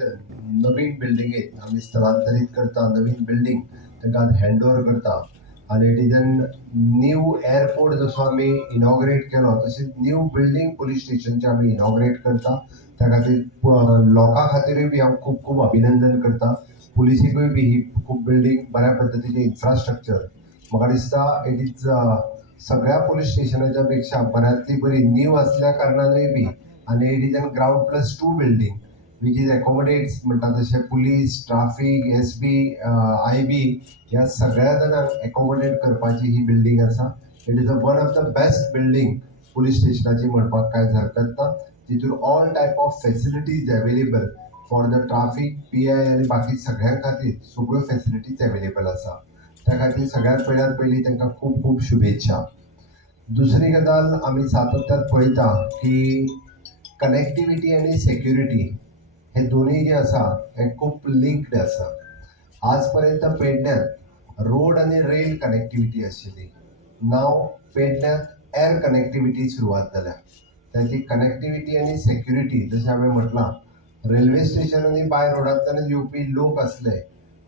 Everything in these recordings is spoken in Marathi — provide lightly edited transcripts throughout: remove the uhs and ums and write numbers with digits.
स्टेशन नवीन बिल्डिंगेत आम्ही स्थलांतरित करता, नवीन बिल्डिंग तांकां हँड ओवर करता आनी it is N new airport जसो आमी इनॉग्रेट केलो तशेंच न्यू बिल्डिंग पुलीस स्टेशनचे आमी इनॉग्रेट करता. त्या खातीर लोकां खातीरूय बी हांव खूब खूब अभिनंदन करता. पुलिसेकूय बी ही खूब बिल्डिंग बऱ्या पद्दतीचें इन्फ्रास्ट्रक्चर म्हाका दिसता इट इज सगळ्या पुलीस स्टेशनाच्या पेक्षा बऱ्यांतली बरी न्यू असल्या कारणानूय बी आनी it is an ground plus 2 building which is accommodates म्हणटा तशें पुलीस ट्राफीक एसबी आयबी ह्या सगळ्या जाणांक एकोमोडेट करपाची ही बिल्डिंग आसा. It is one of the best building police स्टेशनाची म्हणपाक कांय हरकत ना. तितून all type of facilities available for the traffic PI आनी बाकी सगळ्यां खातीर सगळ्यो फेसिलिटीज अवेलेबल आसा. त्या खातीर सगळ्यांत पयलीं तांकां खूब खूब शुभेच्छा. दुसरी गजाल आमी सातत्यान पळयता की कनेक्टिविटी आनी सेक्युरिटी हे दोनूय जे आसा हे खूब लिंक्ड आसा. आज पर्यंत पेडण्यात रोड आनी रेल कनेक्टिविटी आशिल्ली. नाव पेडण्यात एअर कनेक्टिविटी सुरवात जाल्या. त्याची कनेक्टिविटी आनी सेक्युरिटी जशें हांवें म्हटलां रेल्वे स्टेशन आनी बाय रोडांतल्यान येवपी लोक आसले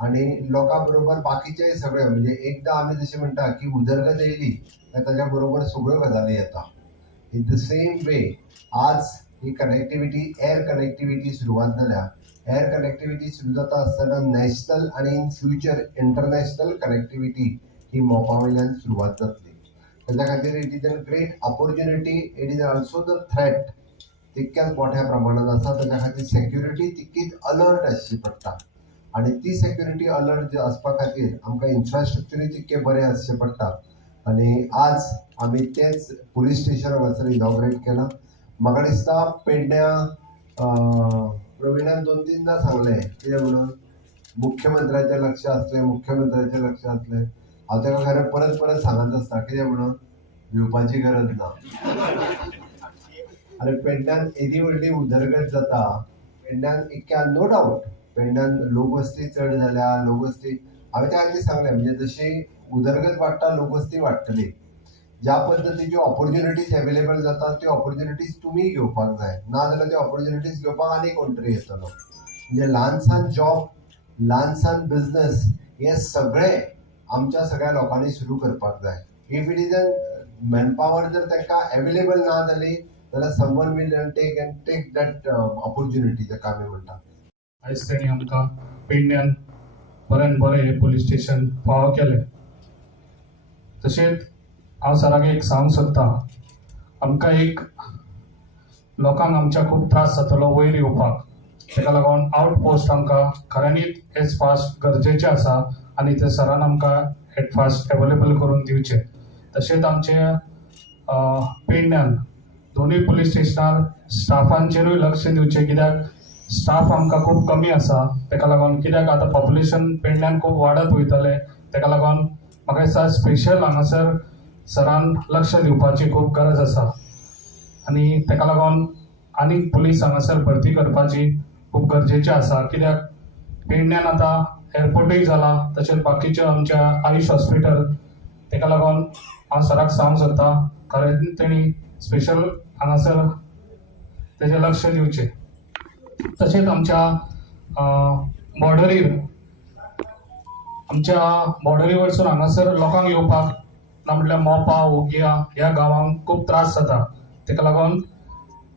आनी लोकां बरोबर बाकीचेय सगळे म्हणजे एकदां आमी जशें म्हणटा की उदरगत येयली काय ताच्या बरोबर सगळ्यो गजाली येता. इन द सेम वे आज ही कनेक्टिविटी एअर कनेक्टिविटी सुरवात जाल्या. एअर कनेक्टिविटी सुरू जाता आसतना नॅशनल आनी इन फ्युचर इंटरनॅशनल कनेक्टिविटी ही मोपा वयल्यान सुरवात जातली. ताच्या खातीर it is N great opportunity. It is also the threat तितक्याच मोठ्या प्रमाणात आसा. ताच्या खातीर सेक्युरिटी तितकीच अलर्ट आसची पडटा आनी ती सेक्युरिटी अलर्ट आसपा खातीर आमकां इन्फ्रास्ट्रक्चरूय तितके बरें आसचें पडटा. आनी आज आमी तेंच पुलीस स्टेशन हांगासर इनॉग्रेट केलां. म्हाका दिसता पेडण्या प्रविणान 2-3दां सांगलें कितें म्हणून मुख्यमंत्र्याचें लक्ष आसलें मुख्यमंत्र्याचें लक्ष आसलें. हांव ताका खरें परत परत सांगत आसता कितें म्हणून भिवपाची गरज ना. आनी पेडण्यान येदी व्हडली उदरगत जाता. पेडण्यान इतक्या नो डावट पेडण्यान लोकवस्ती चड जाल्या. लोकवस्ती हांवें त्या खातीर सांगलें म्हणजे जशी उदरगत वाडटा लोकवस्ती वाडटली. ज्या पद्दतीच्यो ऑपॉर्च्युनिटीज अवेलेबल जाता त्यो ऑपॉर्च्युनिटीज तुमी घेवपाक जाय. नाजाल्यार त्यो ऑपॉर्च्युनिटीज घेवपाक आनी कोण तरी येतलो. म्हणजे ल्हानसान जॉब ल्हानसान बिझनस हे सगळे आमच्या सगळ्या लोकांनी सुरू करपाक जाय. If it is an manpower जर तांकां अवेलेबल ना जाली जाल्यार someone will take that opportunity जाका आमी म्हणटा. आयज तेणी आमकां पेडण्यान बऱ्यान बरें पुलीस स्टेशन फावो केलें. तशेंच हांव सराक एक सांगूंक सोदतां आमकां एक लोकांक आमच्या खूब त्रास जातलो वयर येवपाक. ताका लागून आउटपोस्ट आमकां खऱ्यांनीच एज फास्ट गरजेचें आसा आनी ते सरान आमकां एट फास्ट अवेलेबल करून दिवचे. तशेंच आमचे पेडण्यान दोनूय पुलीस स्टेशनार स्टाफांचेरूय लक्ष दिवचें कित्याक स्टाफ आमकां खूब कमी आसा. ताका लागून कित्याक आतां पॉप्युलेशन पेडण्यान खूब वाडत वयतलें. ताका लागून म्हाका दिसता स्पेशल हांगासर सरान लक्ष दिवपाची खूब गरज आसा आनी ताका लागून आनीक पुलीस हांगासर भरती करपाची खूब गरजेचें आसा. कित्याक पेडण्यान आतां एअरपोर्टूय जाला तशेंच बाकीच्यो आमच्या आयुश हॉस्पिटल. ताका लागून हांव सराक सांगूंक सोदतां खरें तेणी स्पेशल हांगासर तेजें लक्ष दिवचें. तशेंच आमच्या बॉर्डरी वयरसून हांगासर लोकांक येवपाक ना म्हटल्यार मोपा ओगिया ह्या गांवांक खूब त्रास जाता. ताका लागून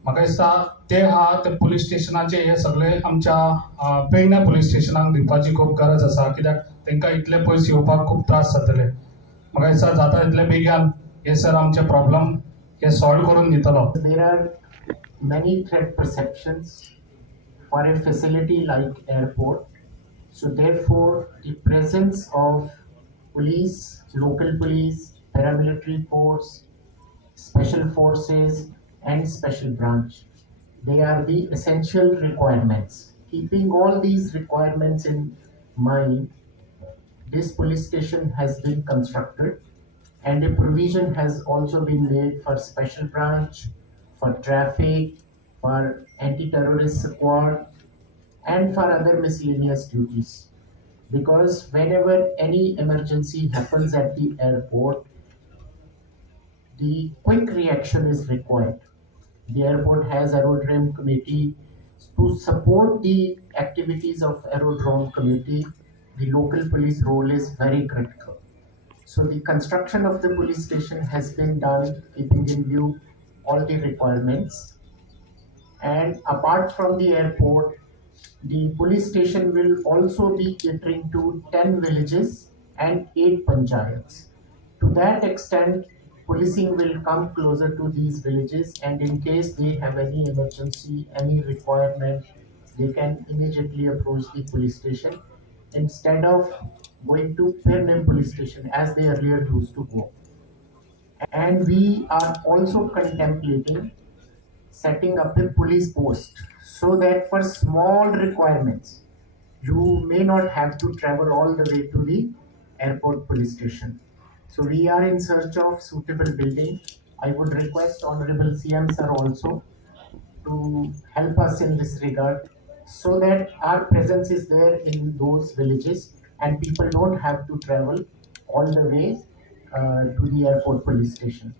म्हाका दिसता ते आहा ते पुलीस स्टेशनाचे हे सगळे आमच्या पेडण्या पुलीस स्टेशनाक दिवपाची खूब गरज आसा. कित्याक तांकां इतले पयस येवपाक खूब त्रास जातले. म्हाका दिसता जाता तितले बेगीन हे सर आमचे प्रॉब्लेम हे सॉल्व करून दितलो. There are many threat perceptions for a facility like airport. So therefore, the presence of police, local police, paramilitary force, special forces, and special branch, they are the essential requirements. Keeping all these requirements in mind, this police station has been constructed, and a provision has also been made for special branch, for traffic, for anti-terrorist squad, and for other miscellaneous duties. Because whenever any emergency happens at the airport, the quick reaction is required. The airport has aerodrome committee To support the activities of aerodrome committee, the local police role is very critical. So the construction of the police station has been done keeping in view all the requirements. And apart from the airport, the police station will also be catering to 10 villages and 8 panchayats. To that extent, policing will come closer to these villages, and in case they have any emergency, any requirement, they can immediately approach the police station instead of going to Pernem police station as they earlier used to go. And we are also contemplating setting up a police post so that for small requirements you may not have to travel all the way to the airport police station. So we are in search of suitable building. I would request Honorable CM sir also to help us in this regard so that our presence is there in those villages and people don't have to travel all the way to the airport police station.